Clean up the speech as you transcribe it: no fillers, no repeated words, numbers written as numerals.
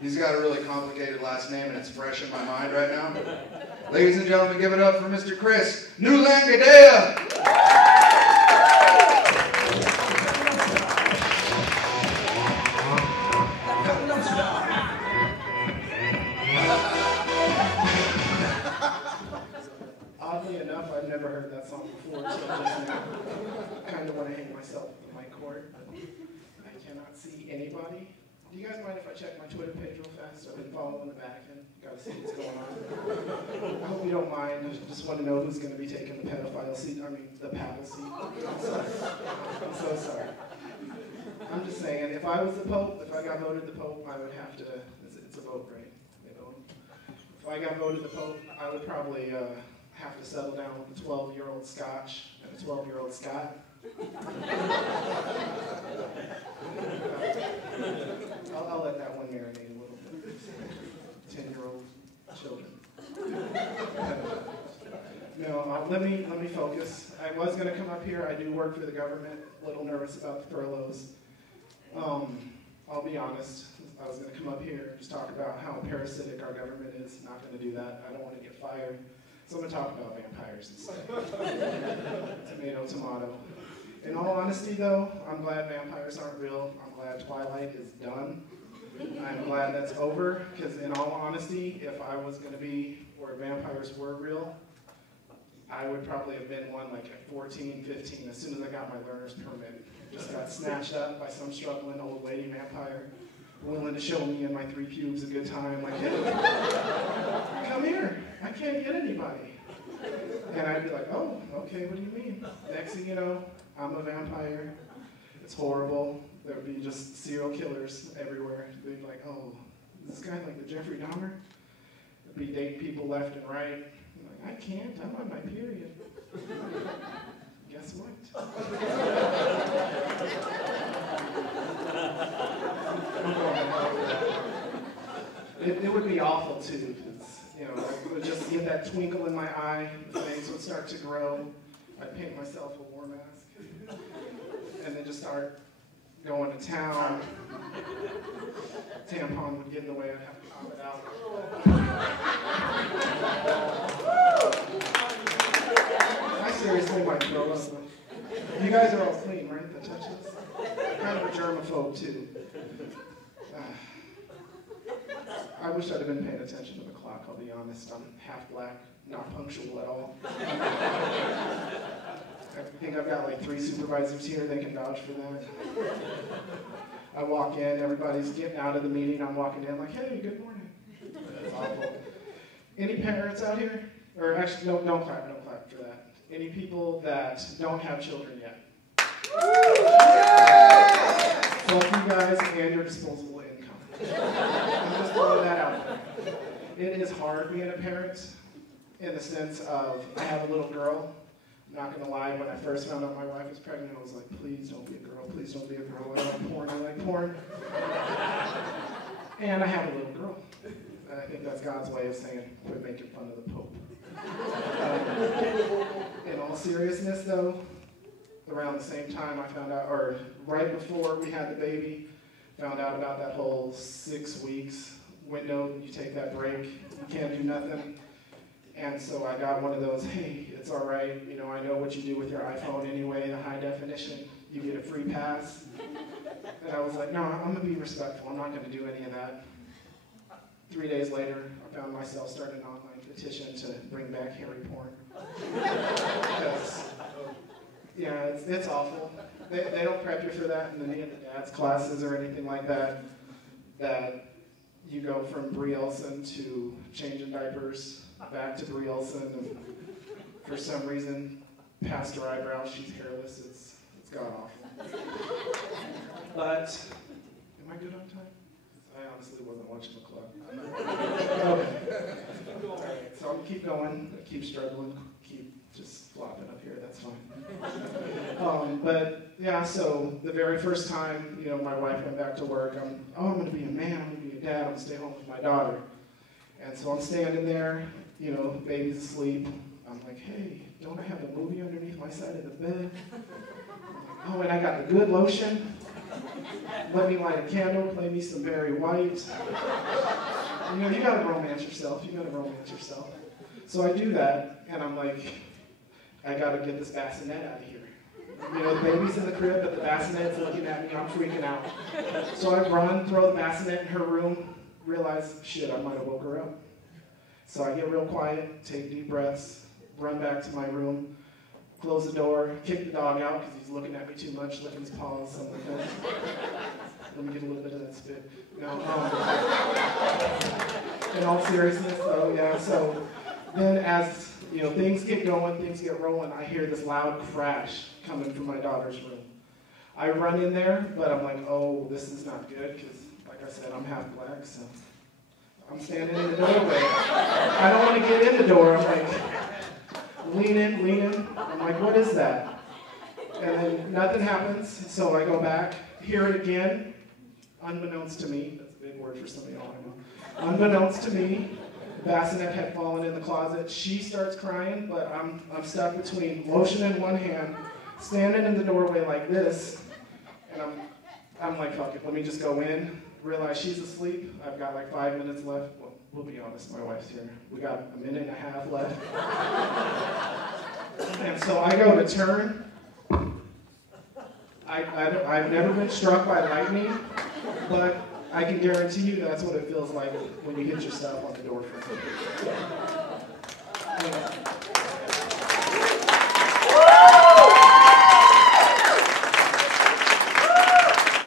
He's got a really complicated last name and it's fresh in my mind right now. Ladies and gentlemen, give it up for Mr. Chris Newland-Gadea. Oddly enough, I've never heard that song before, so just now. I kind of want to hang myself with my cord, but I cannot see anybody. Do you guys mind if I check my Twitter page real fast? I've been following the Vatican. Got to see what's going on. I hope you don't mind. I just want to know who's going to be taking the pedophile seat. I mean, the papal seat. I'm sorry. I'm so sorry. I'm just saying, if I was the Pope, if I got voted the Pope, I would have to, it's a vote, right? You know, if I got voted the Pope, I would probably have to settle down with a 12-year-old Scotch and a 12-year-old Scot. I'll let that one marinate a little bit. 10-year-old children. No, let me focus. I was going to come up here. I do work for the government. A little nervous about the furloughs. I'll be honest. I was going to come up here and just talk about how parasitic our government is. Not going to do that. I don't want to get fired. So I'm going to talk about vampires instead. Tomato, tomato. In all honesty, though, I'm glad vampires aren't real. I'm glad Twilight is done. I'm glad that's over, because in all honesty, if I was going to be where vampires were real, I would probably have been one like at 14, 15, as soon as I got my learner's permit. Just got snatched up by some struggling old lady vampire, willing to show me and my 3 pubes a good time, like, hey, come here, I can't get anybody. And I'd be like, oh, okay, what do you mean? Next thing you know, I'm a vampire. It's horrible. There would be just serial killers everywhere. They'd be like, oh, is this guy like the Jeffrey Dahmer? I'd be dating people left and right. I'm like, I can't, I'm on my period. Guess what? It would be awful too, because I would just get that twinkle in my eye, the face would start to grow. I'd paint myself a war mask, and then just start going to town. Tampon would get in the way, I'd have to pop it out. I seriously might throw up. You guys are all clean, right? The touches? Kind of a germaphobe too. I wish I'd have been paying attention to the clock, I'll be honest. I'm half black, not punctual at all. I think I've got like 3 supervisors here, they can vouch for that. I walk in, everybody's getting out of the meeting, I'm walking in like, hey, good morning. That's awful. Any parents out here? Or actually, no, don't clap for that. Any people that don't have children yet? Both you guys and your disposable income. I'm just throwing that out there. It is hard being a parent in the sense of, I have a little girl. I'm not going to lie, when I first found out my wife was pregnant, I was like, please don't be a girl, please don't be a girl. I like porn. And I have a little girl. And I think that's God's way of saying, quit making fun of the Pope. In all seriousness, though, around the same time I found out, or right before we had the baby, found out about that whole 6 weeks window. You take that break, you can't do nothing. And so I got one of those, hey, it's all right, I know what you do with your iPhone anyway, the high definition, you get a free pass. And I was like, no, I'm going to be respectful, I'm not going to do any of that. 3 days later, I found myself starting an online petition to bring back hairy porn. Because, yeah, it's awful. They don't prep you for that in any of the dad's classes or anything like that, that you go from Brie Olson to changing diapers, back to Brie Olson, and for some reason, past her eyebrows, she's hairless. It's god-awful. But, am I good on time? I honestly wasn't watching the clock. Okay. All right, so I'll keep going, keep struggling, keep just flopping up here, that's fine. But yeah, so the very first time, my wife went back to work, I'm going to be a man, I'm going to be a dad, I'm going to stay home with my daughter. And so I'm standing there, baby's asleep. I'm like, hey, don't I have a movie underneath my side of the bed? I'm like, oh, and I got the good lotion. Let me light a candle, play me some Barry White. You know, you gotta romance yourself. You gotta romance yourself. So I do that, and I'm like, I gotta get this bassinet out of here. You know, the baby's in the crib, but the bassinet's looking at me. I'm freaking out. So I run, throw the bassinet in her room, realize, shit, I might have woke her up. So I get real quiet, take deep breaths, run back to my room, close the door, kick the dog out because he's looking at me too much, licking his paws, something like that. Let me get a little bit of that spit. No, in all seriousness, though, yeah. So then, as you know, things get going, things get rolling, I hear this loud crash coming from my daughter's room. I run in there, but I'm like, oh, this is not good because, like I said, I'm half black, so I'm standing in the doorway. I don't want to get in the door. I'm like, lean in. I'm like, what is that? And then nothing happens, so I go back, hear it again, unbeknownst to me. That's a big word for some of y'all, I know. Unbeknownst to me, the bassinet had fallen in the closet. She starts crying, but I'm stuck between lotion in one hand, standing in the doorway like this, and I'm like, fuck it, let me just go in. Realize she's asleep. I've got like 5 minutes left. Well, we'll be honest, my wife's here. We got a minute and a half left. And so I go to turn. I've never been struck by lightning, but I can guarantee you that's what it feels like when you hit yourself on the door.